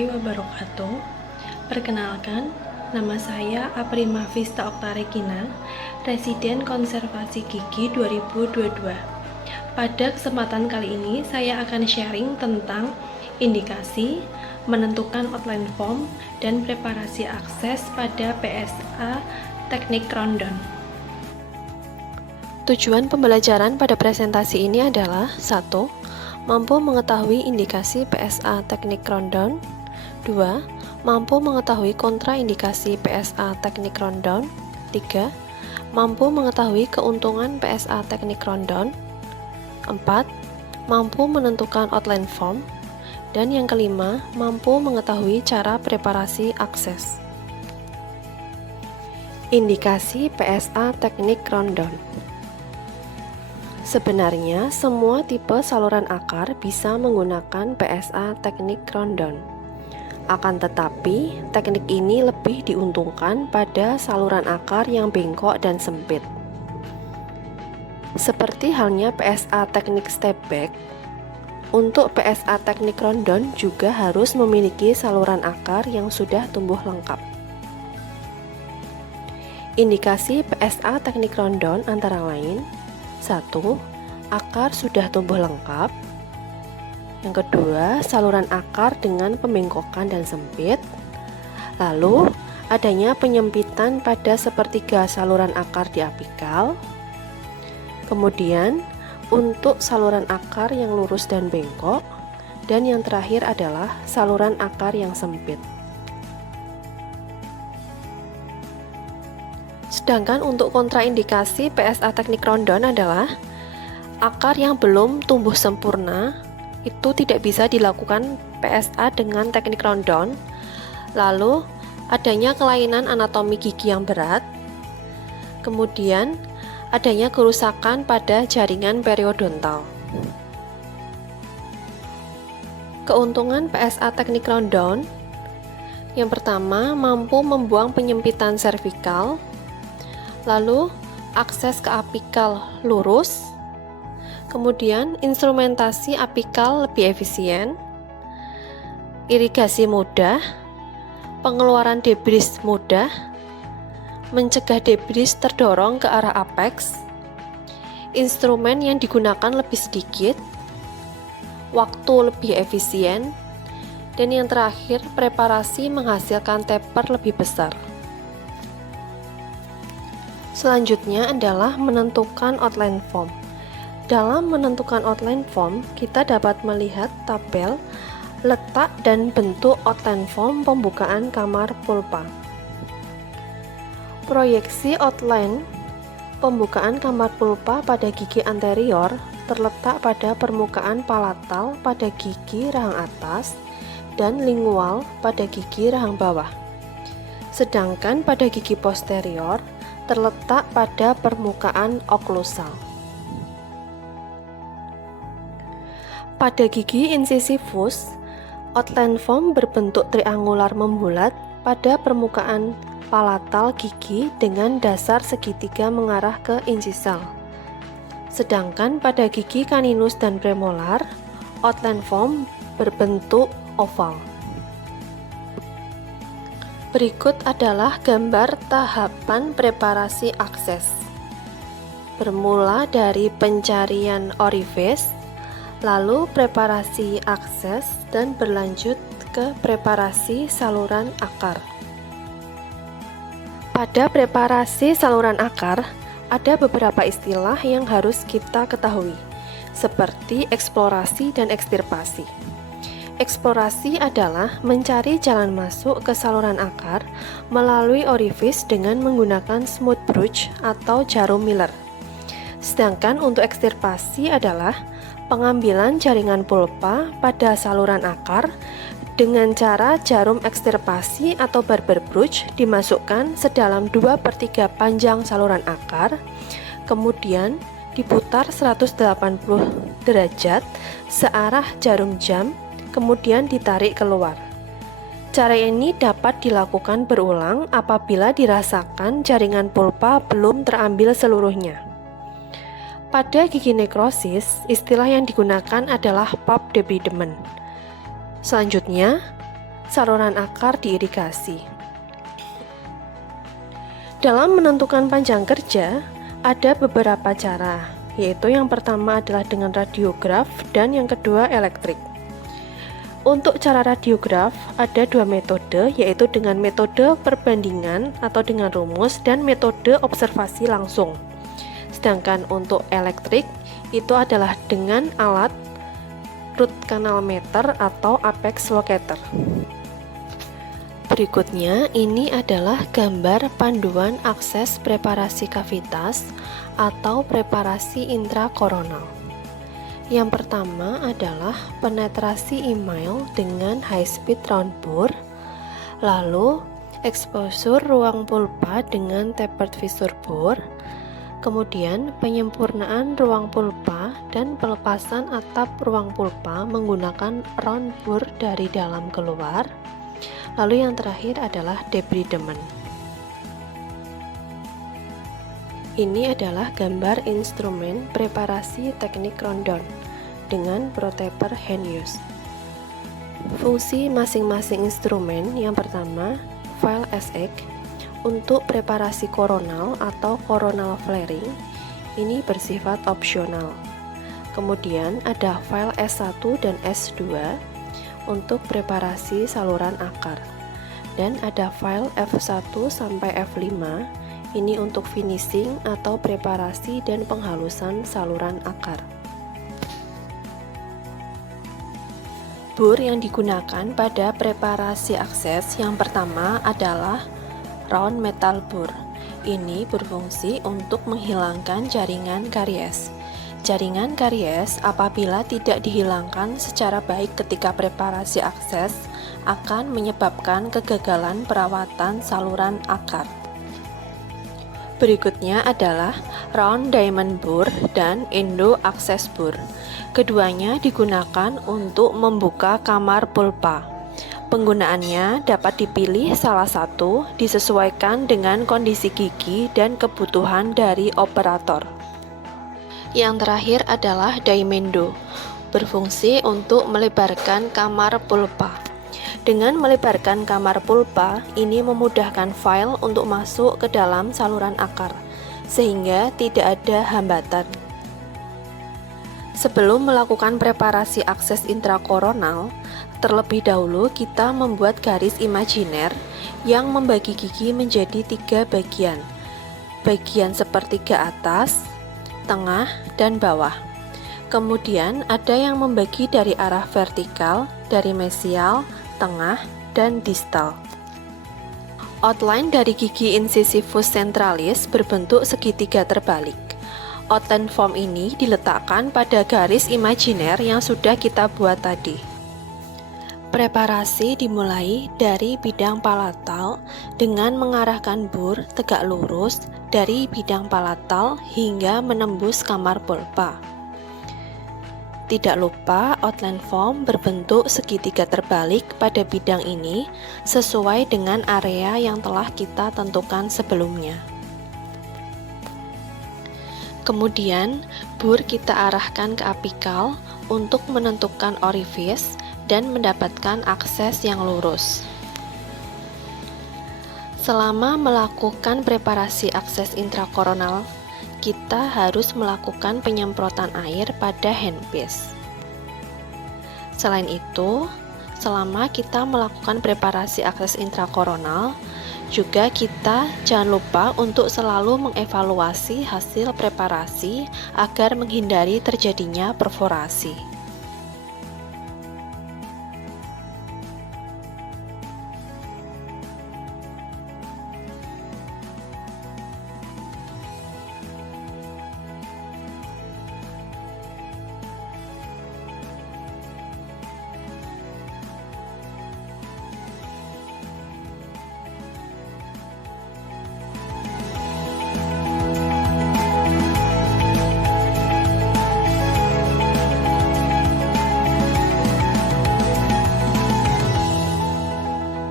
warahmatullahi wabarakatuh. Perkenalkan, nama saya Aprima Vista Oktarekina, Residen Konservasi Gigi 2022. Pada kesempatan kali ini, saya akan sharing tentang indikasi, menentukan outline form, dan preparasi akses pada PSA Teknik Rondon. Tujuan pembelajaran pada presentasi ini adalah 1. Mampu mengetahui indikasi PSA Teknik Rondon. 2. Mampu mengetahui kontraindikasi PSA Teknik Rondon. 3. Mampu mengetahui keuntungan PSA Teknik Rondon. 4. Mampu menentukan outline form. Dan yang kelima, mampu mengetahui cara preparasi akses. Indikasi PSA Teknik Rondon. Sebenarnya, semua tipe saluran akar bisa menggunakan PSA Teknik Rondon. Akan tetapi, teknik ini lebih diuntungkan pada saluran akar yang bengkok dan sempit. Seperti halnya PSA Teknik Step Back, untuk PSA Teknik Rondon juga harus memiliki saluran akar yang sudah tumbuh lengkap. Indikasi PSA Teknik Rondon antara lain: 1. Akar sudah tumbuh lengkap. Yang kedua, saluran akar dengan pembengkokan dan sempit. Lalu, adanya penyempitan pada sepertiga saluran akar di apikal. Kemudian, untuk saluran akar yang lurus dan bengkok. Dan yang terakhir adalah saluran akar yang sempit. Sedangkan untuk kontraindikasi PSA Teknik Rondon adalah akar yang belum tumbuh sempurna, itu tidak bisa dilakukan PSA dengan teknik rondon. Lalu adanya kelainan anatomi gigi yang berat, kemudian adanya kerusakan pada jaringan periodontal. Keuntungan PSA Teknik Rondon: yang pertama, mampu membuang penyempitan servikal. Lalu, akses ke apikal lurus. Kemudian, instrumentasi apikal lebih efisien. Irigasi mudah. Pengeluaran debris mudah. Mencegah debris terdorong ke arah apex. Instrumen yang digunakan lebih sedikit. Waktu lebih efisien. Dan yang terakhir, preparasi menghasilkan taper lebih besar. Selanjutnya adalah menentukan outline form. Dalam menentukan outline form, kita dapat melihat tabel letak dan bentuk outline form pembukaan kamar pulpa. Proyeksi outline pembukaan kamar pulpa pada gigi anterior terletak pada permukaan palatal pada gigi rahang atas dan lingual pada gigi rahang bawah. Sedangkan pada gigi posterior terletak pada permukaan oklusal. Pada gigi incisivus, outline form berbentuk triangular membulat pada permukaan palatal gigi dengan dasar segitiga mengarah ke incisal. Sedangkan pada gigi caninus dan premolar, outline form berbentuk oval. Berikut adalah gambar tahapan preparasi akses. Bermula dari pencarian orifice, lalu preparasi akses, dan berlanjut ke preparasi saluran akar. Pada preparasi saluran akar, ada beberapa istilah yang harus kita ketahui, seperti eksplorasi dan ekstirpasi. Eksplorasi adalah mencari jalan masuk ke saluran akar melalui orifice dengan menggunakan smooth broach atau jarum Miller. Sedangkan untuk ekstirpasi adalah pengambilan jaringan pulpa pada saluran akar dengan cara jarum ekstirpasi atau barber broach dimasukkan sedalam 2/3 panjang saluran akar, kemudian diputar 180 derajat searah jarum jam, kemudian ditarik keluar. Cara ini dapat dilakukan berulang apabila dirasakan jaringan pulpa belum terambil seluruhnya. Pada gigi nekrosis, istilah yang digunakan adalah pulp debridement. Selanjutnya, saluran akar diirigasi. Dalam menentukan panjang kerja, ada beberapa cara, yaitu yang pertama adalah dengan radiograf dan yang kedua elektrik. Untuk cara radiograf, ada dua metode, yaitu dengan metode perbandingan atau dengan rumus dan metode observasi langsung. Sedangkan untuk elektrik, itu adalah dengan alat root canal meter atau apex locator. Berikutnya, ini adalah gambar panduan akses preparasi kavitas atau preparasi intrakoronal. Yang pertama adalah penetrasi email dengan high speed round bore, lalu exposure ruang pulpa dengan tapered fissure bore, kemudian penyempurnaan ruang pulpa dan pelepasan atap ruang pulpa menggunakan round bore dari dalam keluar. Lalu yang terakhir adalah debridement. Ini adalah gambar instrumen preparasi teknik rundown dengan protaper hand use. Fungsi masing-masing instrumen, yang pertama, file SX untuk preparasi koronal atau coronal flaring, ini bersifat opsional. Kemudian ada file S1 dan S2 untuk preparasi saluran akar, dan ada file F1 sampai F5, ini untuk finishing atau preparasi dan penghalusan saluran akar. Bor yang digunakan pada preparasi akses yang pertama adalah round metal bore. Ini berfungsi untuk menghilangkan jaringan karies. Jaringan karies apabila tidak dihilangkan secara baik ketika preparasi akses akan menyebabkan kegagalan perawatan saluran akar. Berikutnya adalah round diamond bore dan endo access bore. Keduanya digunakan untuk membuka kamar pulpa. Penggunaannya dapat dipilih salah satu disesuaikan dengan kondisi gigi dan kebutuhan dari operator. Yang terakhir adalah diamendo, berfungsi untuk melebarkan kamar pulpa. Dengan melebarkan kamar pulpa, ini memudahkan file untuk masuk ke dalam saluran akar, sehingga tidak ada hambatan. Sebelum melakukan preparasi akses intrakoronal, terlebih dahulu kita membuat garis imajiner yang membagi gigi menjadi 3 bagian. Bagian sepertiga atas, tengah, dan bawah. Kemudian ada yang membagi dari arah vertikal, dari mesial, tengah, dan distal. Outline dari gigi incisivus centralis berbentuk segitiga terbalik. Outline form ini diletakkan pada garis imajiner yang sudah kita buat tadi. Preparasi dimulai dari bidang palatal dengan mengarahkan bor tegak lurus dari bidang palatal hingga menembus kamar pulpa. Tidak lupa outline form berbentuk segitiga terbalik pada bidang ini sesuai dengan area yang telah kita tentukan sebelumnya. Kemudian, bor kita arahkan ke apikal untuk menentukan orifice dan mendapatkan akses yang lurus. Selama melakukan preparasi akses intrakoronal, kita harus melakukan penyemprotan air pada handpiece. Selain itu, selama kita melakukan preparasi akses intrakoronal, juga kita jangan lupa untuk selalu mengevaluasi hasil preparasi agar menghindari terjadinya perforasi.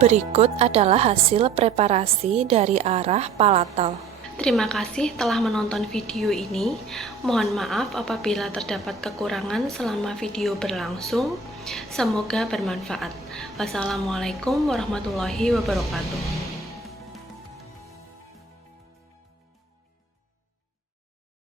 Berikut adalah hasil preparasi dari arah palatal. Terima kasih telah menonton video ini. Mohon maaf apabila terdapat kekurangan selama video berlangsung. Semoga bermanfaat. Wassalamualaikum warahmatullahi wabarakatuh.